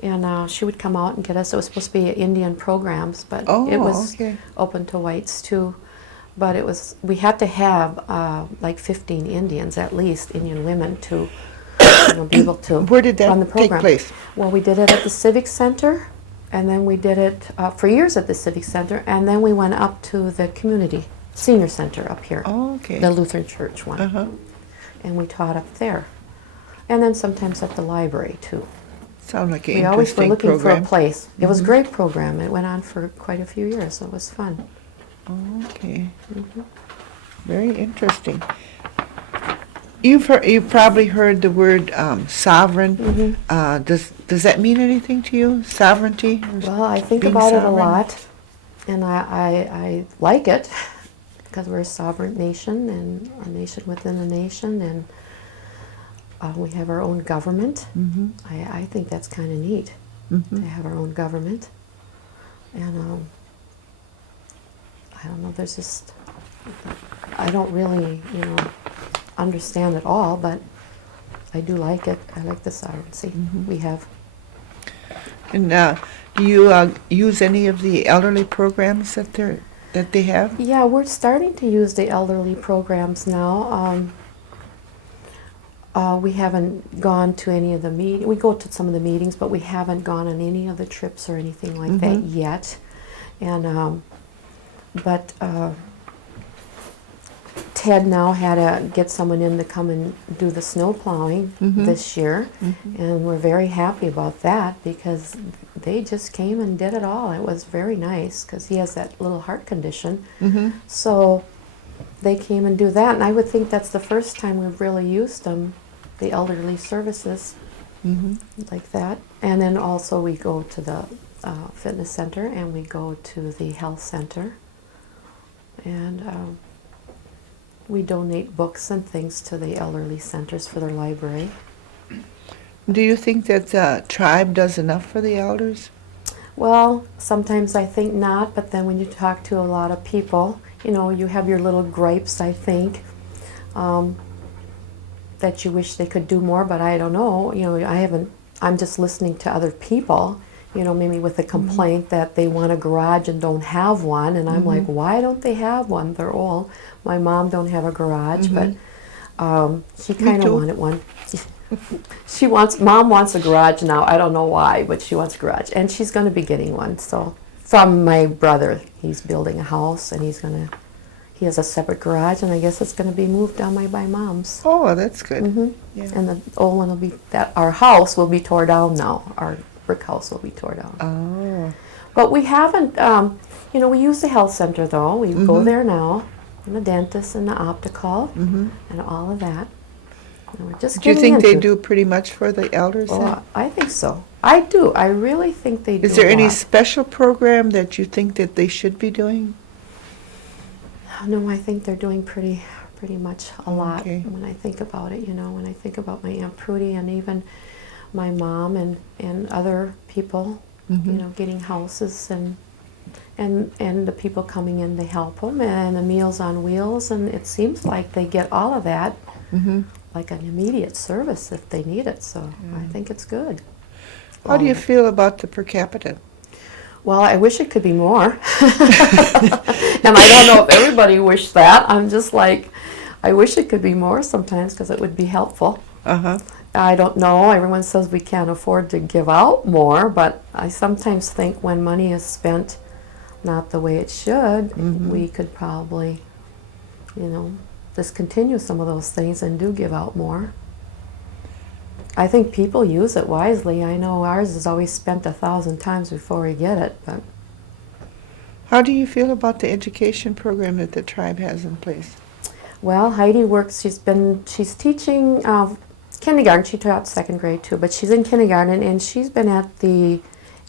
And she would come out and get us. It was supposed to be Indian programs, but it was open to whites too. But it was, we had to have like 15 Indians at least, Indian women, to be able to Where did that run the program. take place? Well, we did it at the Civic Center, and then we did it for years at the Civic Center, and then we went up to the community senior center up here, the Lutheran Church one, and we taught up there, and then sometimes at the library too. Sound like an We always were interesting looking program. for a place. It was a great program. It went on for quite a few years, so it was fun. Okay. Very interesting. You've probably heard the word sovereign. Does that mean anything to you? Sovereignty? Well, I think Being about it a sovereign? lot, and I like it because we're a sovereign nation and a nation within a nation, and we have our own government. I think that's kind of neat to have our own government. And I don't know, there's just, I don't really, understand it all, but I do like it. I like the sovereignty we have. And do you use any of the elderly programs that they have? Yeah, we're starting to use the elderly programs now. We haven't gone to any of the meetings. We go to some of the meetings, but we haven't gone on any of the trips or anything like that yet. And but Ted now had to get someone in to come and do the snow plowing this year, and we're very happy about that because they just came and did it all. It was very nice because he has that little heart condition. So they came and do that, and I would think that's the first time we've really used them, the elderly services. like that. And then also we go to the fitness center, and we go to the health center, and we donate books and things to the elderly centers for their library. Do you think that the tribe does enough for the elders? Well, sometimes I think not, but then when you talk to a lot of people, you know, you have your little gripes, I think, that you wish they could do more, but I don't know. You know, I'm just listening to other people, you know, maybe with a complaint that they want a garage and don't have one, and I'm like, why don't they have one? They're old. My mom don't have a garage, but she kind of wanted one. Mom wants a garage now. I don't know why, but she wants a garage, and she's going to be getting one. So from my brother, he's building a house, and he has a separate garage, and I guess it's going to be moved down by Mom's. Oh, that's good. Yeah. And the old one will be our house will be tore down now. Our brick house will be tore down. Oh. But we haven't. You know, we use the health center though. We go there now, and the dentist and the optical and all of that. And we're just Do you getting think they into it. do pretty much for the elders then? Well, I think so. I do. I really think they do. Is there a any lot. special program that you think that they should be doing? No, I think they're doing pretty much a lot. Okay. When I think about it, you know, when I think about my Aunt Prudy and even my mom and other people, you know, getting houses and the people coming in to help them, and the Meals on Wheels, and it seems like they get all of that, like an immediate service if they need it. So I think it's good. How do you feel about the per capita? Well, I wish it could be more. And I don't know if everybody wished that. I'm just like, I wish it could be more sometimes because it would be helpful. I don't know. Everyone says we can't afford to give out more, but I sometimes think when money is spent not the way it should, we could probably, you know, discontinue some of those things and do give out more. I think people use it wisely. I know ours is always spent 1,000 times before we get it, but How do you feel about the education program that the tribe has in place? well, Heidi works. She's teaching kindergarten. She taught second grade too, but she's in kindergarten, and she's been at the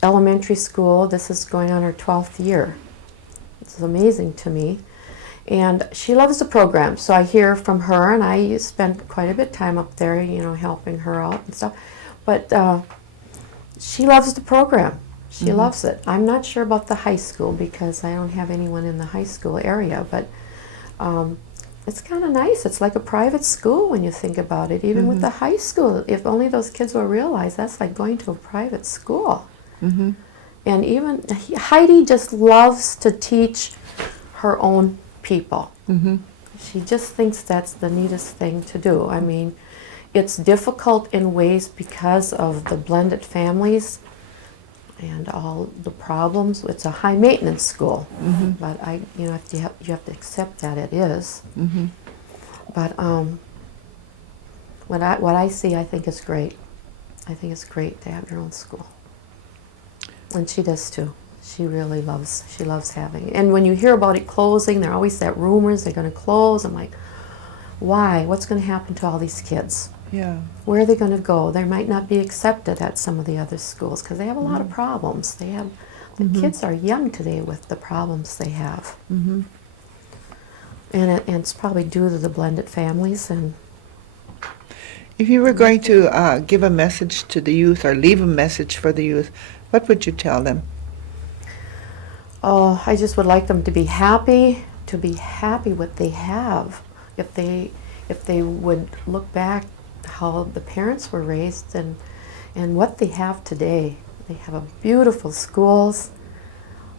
elementary school. This is going on her 12th year. It's amazing to me. And she loves the program, so I hear from her, and I spend quite a bit of time up there, you know, helping her out and stuff. But she loves the program. She loves it. I'm not sure about the high school because I don't have anyone in the high school area, but it's kind of nice. It's like a private school when you think about it, even with the high school. If only those kids will realize that's like going to a private school. And even Heidi just loves to teach her own people. She just thinks that's the neatest thing to do. I mean, it's difficult in ways because of the blended families and all the problems. It's a high maintenance school, but you know, you have to accept that it is. But what I see, I think is great. I think it's great to have your own school, and she does too. She really loves having it. And when you hear about it closing, there are always that rumors they're going to close. I'm like, why? What's going to happen to all these kids? Yeah. Where are they going to go? They might not be accepted at some of the other schools because they have a lot of problems. The kids are young today with the problems they have. And it's probably due to the blended families. And If you were going to give a message to the youth or leave a message for the youth, what would you tell them? oh, I just would like them to be happy what they have. If they would look back how the parents were raised and what they have today. They have a beautiful schools,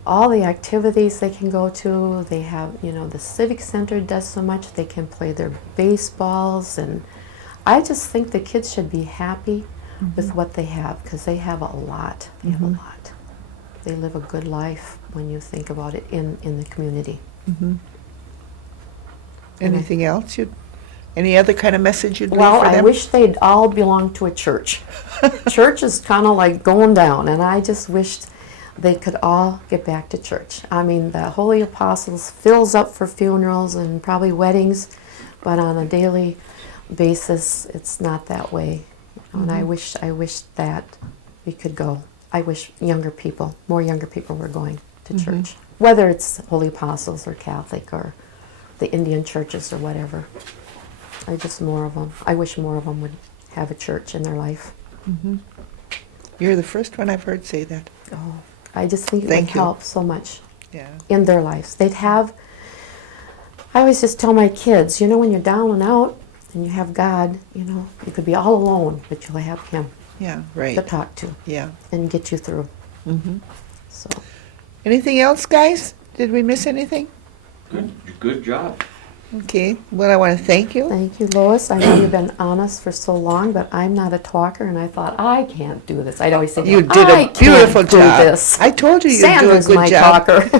all the activities they can go to. They have, you know, the civic center does so much. They can play their baseballs, and I just think the kids should be happy with what they have because they have a lot. They have a lot. They live a good life when you think about it in the community. Anything else? Any other kind of message you'd leave Well, for them? I wish they'd all belong to a church. Church is kind of like going down, and I just wished they could all get back to church. I mean, the Holy Apostles fills up for funerals and probably weddings, but on a daily basis, it's not that way. And I wish that we could go. I wish more younger people were going to church, whether it's Holy Apostles or Catholic or the Indian churches or whatever. I wish more of them would have a church in their life. You're the first one I've heard say that. Oh, I just think it Thank would you. help so much Yeah. in their lives. I always just tell my kids, when you're down and out and you have God, you could be all alone, but you'll have Him Yeah, right. to talk to Yeah. and get you through. Mm-hmm. So, Anything else, guys? Did we miss anything? Good job. Okay. Well, I want to thank you. thank you, Lois. I know you've been on us for so long, but I'm not a talker, and I thought, I can't do this. I'd always say, You did I a beautiful can't do job. this. I told you you'd Sandra's do a good my job. talker.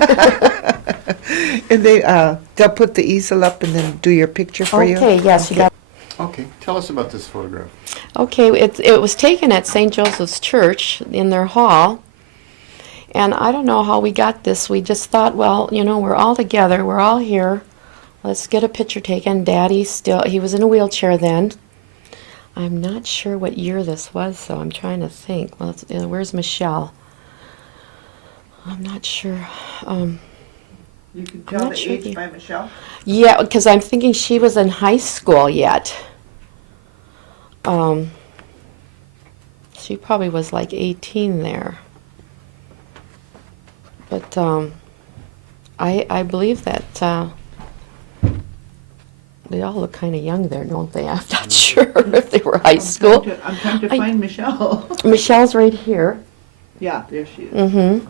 And they'll put the easel up and then do your picture for you. Okay, yes, you got. Okay, tell us about this photograph. Okay, it was taken at St. Joseph's Church in their hall. And I don't know how we got this. We just thought, well, we're all together. We're all here. Let's get a picture taken. Daddy he was in a wheelchair then. I'm not sure what year this was, so I'm trying to think. Well, where's Michelle? I'm not sure. You can I'm not sure the- by Michelle. Yeah, because I'm thinking she was in high school yet. She probably was like 18 there. But I believe that they all look kind of young there, don't they? I'm not sure if they were high school. I'm trying to I- find Michelle. Michelle's right here. Yeah, there she is. Mm-hmm.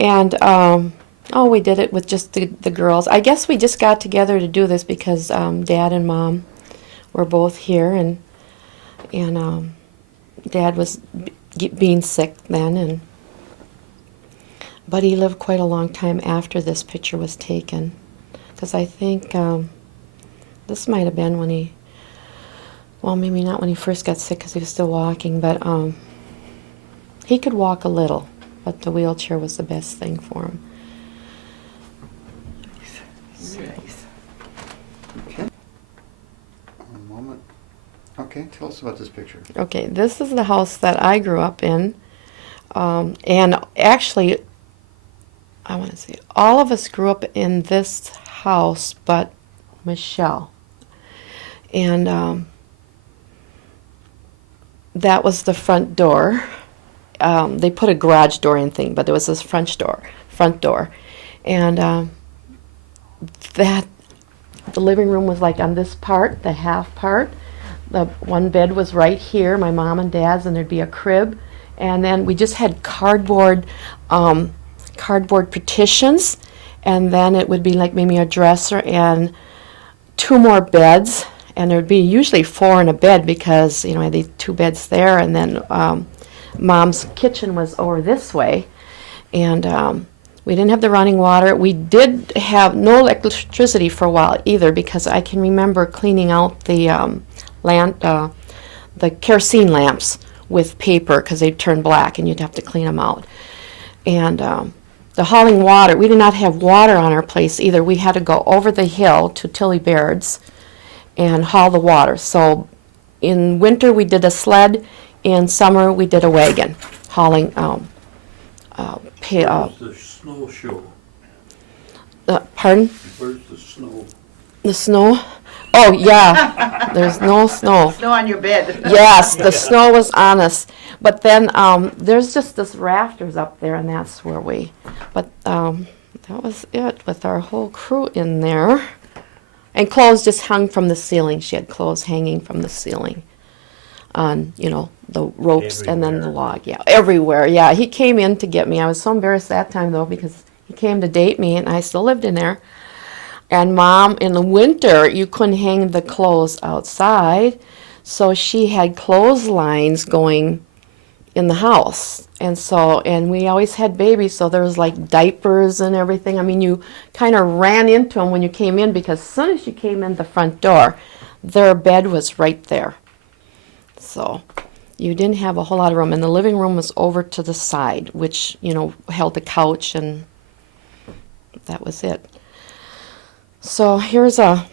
And, we did it with just the girls. I guess we just got together to do this because Dad and Mom were both here, and Dad was being sick then, but he lived quite a long time after this picture was taken, because I think this might have been when maybe not when he first got sick because he was still walking, but he could walk a little. But the wheelchair was the best thing for him. Nice. One moment. Okay, tell us about this picture. Okay, this is the house that I grew up in. And actually, I want to say, all of us grew up in this house but Michelle. And that was the front door. They put a garage door in thing, but there was this front door. And the living room was like on this part, the half part. The one bed was right here, my mom and dad's, and there'd be a crib. And then we just had cardboard partitions, and then it would be like maybe a dresser and 2 more beds, and there'd be usually 4 in a bed because, I had these 2 beds there, and then Mom's kitchen was over this way, and we didn't have the running water. We did have no electricity for a while either, because I can remember cleaning out the kerosene lamps with paper because they'd turn black and you'd have to clean them out. And the hauling water, we did not have water on our place either. We had to go over the hill to Tilly Baird's and haul the water. So in winter we did a sled. In summer, we did a wagon hauling. Where's the snow show? Pardon? Where's the snow? The snow? Oh yeah, there's no snow. Snow on your bed. Yes, the snow was on us. But then there's just this rafters up there, and that's where we. But that was it with our whole crew in there. And clothes just hung from the ceiling. She had clothes hanging from the ceiling on, the ropes and then the log. Yeah, everywhere. Yeah, he came in to get me. I was so embarrassed that time, though, because he came to date me, and I still lived in there. And Mom, in the winter, you couldn't hang the clothes outside, so she had clotheslines going in the house. And we always had babies, so there was like diapers and everything. I mean, you kind of ran into them when you came in, because as soon as you came in the front door, their bed was right there. So you didn't have a whole lot of room. And the living room was over to the side, which, held the couch, and that was it. So here's a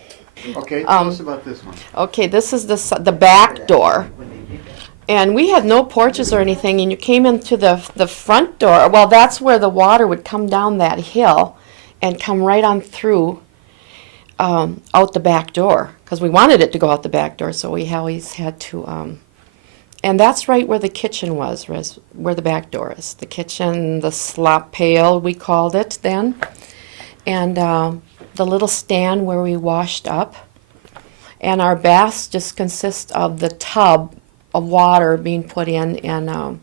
Okay, tell us about this one. Okay, this is the back door. And we had no porches or anything, and you came into the front door. Well, that's where the water would come down that hill and come right on through out the back door, because we wanted it to go out the back door, so we always had to. And that's right where the kitchen was, where the back door is. The kitchen, the slop pail, we called it then, and the little stand where we washed up. And our baths just consist of the tub of water being put in and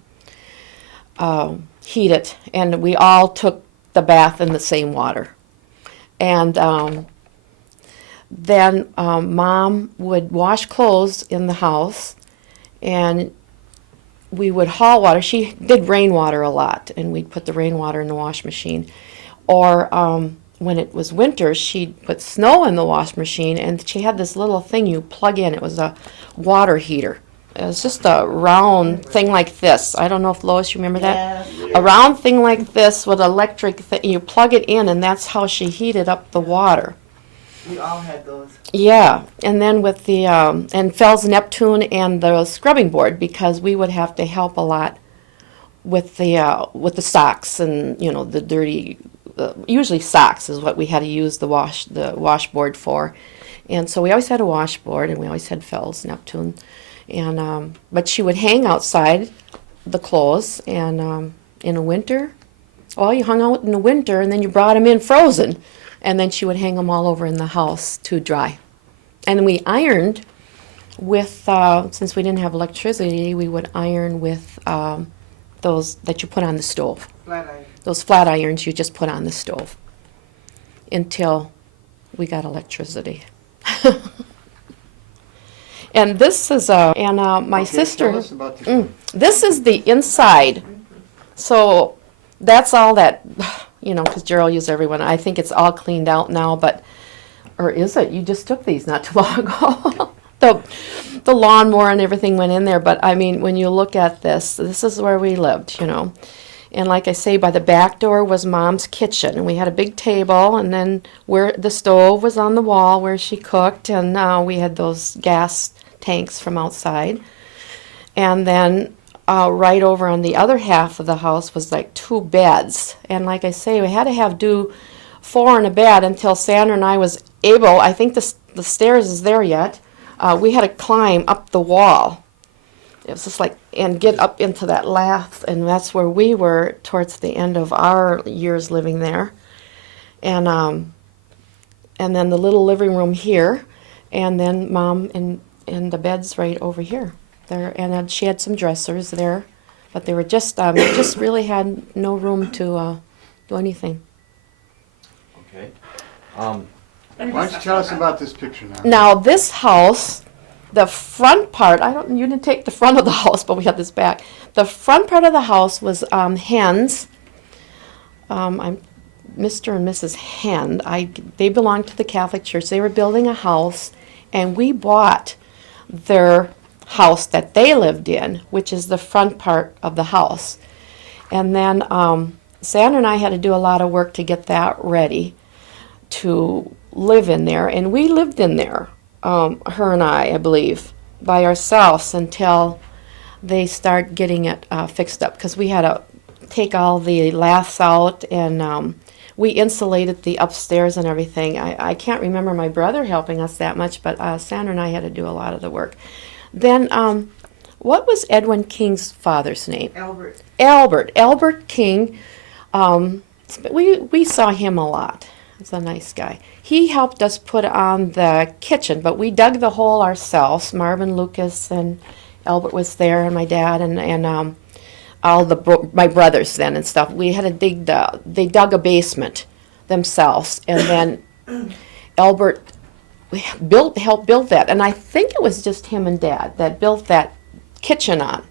heat it. And we all took the bath in the same water. And then Mom would wash clothes in the house, and we would haul water. She did rainwater a lot, and we'd put the rainwater in the wash machine. Or when it was winter, she'd put snow in the wash machine, and she had this little thing you plug in. It was a water heater. It was just a round thing like this. I don't know if Lois, you remember that? Yes. A round thing like this with electric thing. You plug it in, and that's how she heated up the water. We all had those. Yeah, and then with the and Fell's Neptune and the scrubbing board, because we would have to help a lot with the socks and the dirty. Usually socks is what we had to use the washboard for, and so we always had a washboard, and we always had Fell's Neptune, and but she would hang outside the clothes, and in the winter, well, you hung out in the winter, and then you brought them in frozen. And then she would hang them all over in the house to dry. And we ironed with, since we didn't have electricity, we would iron with those that you put on the stove. Flat iron. Those flat irons you just put on the stove until we got electricity. And this is, my sister, Tell us about this one. this is the inside. So that's all that, because Gerald used everyone. I think it's all cleaned out now, or is it? You just took these not too long ago. The lawnmower and everything went in there, but I mean, when you look at this is where we lived, And like I say, by the back door was Mom's kitchen, and we had a big table, and then where the stove was on the wall where she cooked, and we had those gas tanks from outside. And then right over on the other half of the house was like 2 beds. And like I say, we had to do 4 in a bed until Sandra and I was able, I think the stairs is there yet, we had to climb up the wall. It was just and get up into that lath, and that's where we were towards the end of our years living there. And then the little living room here, and then Mom and the beds right over here. There, and then she had some dressers there, but they were just really had no room to do anything. Okay. Why don't you tell us about this picture now? Now this house, the front part, you didn't take the front of the house, but we had this back. The front part of the house was hens. I'm Mr. and Mrs. Hen. They belonged to the Catholic Church. They were building a house, and we bought their house that they lived in, which is the front part of the house. And then Sandra and I had to do a lot of work to get that ready to live in there. And we lived in there, her and I believe, by ourselves until they start getting it fixed up, because we had to take all the laths out, and we insulated the upstairs and everything. I can't remember my brother helping us that much, but Sandra and I had to do a lot of the work. Then, what was Edwin King's father's name? Albert. Albert King. We saw him a lot. He's a nice guy. He helped us put on the kitchen, but we dug the hole ourselves. Marvin Lucas and Albert was there, and my dad, and all my brothers then and stuff. We had to dig they dug a basement themselves, and then Albert helped build that. And I think it was just him and Dad that built that kitchen on,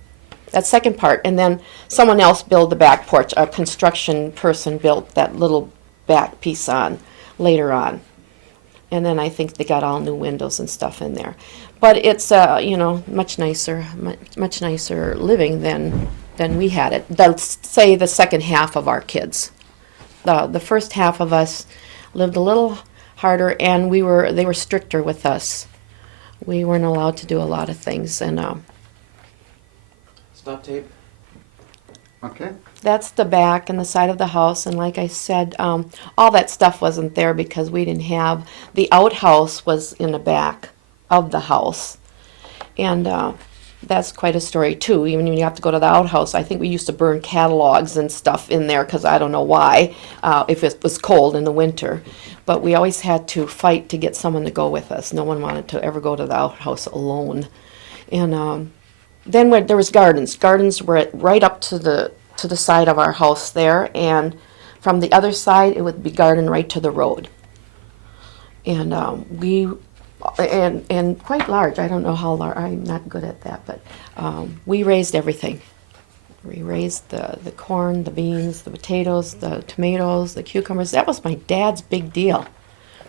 that second part. And then someone else built the back porch. A construction person built that little back piece on later on. And then I think they got all new windows and stuff in there. But it's much nicer living than we had it. Let's say the second half of our kids. The first half of us lived a little harder, and they were stricter with us. We weren't allowed to do a lot of things, and Stop tape. Okay. that's the back and the side of the house. And like I said, all that stuff wasn't there because we didn't have, the outhouse was in the back of the house. And that's quite a story too. Even when you have to go to the outhouse, I think we used to burn catalogs and stuff in there because I don't know why, if it was cold in the winter. But we always had to fight to get someone to go with us. No one wanted to ever go to the outhouse alone. And then there was gardens. Gardens were right up to the side of our house there, and from the other side it would be garden right to the road. And and quite large. I don't know how large. I'm not good at that, but we raised everything. We raised the corn, the beans, the potatoes, the tomatoes, the cucumbers. That was my dad's big deal,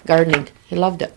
gardening. He loved it.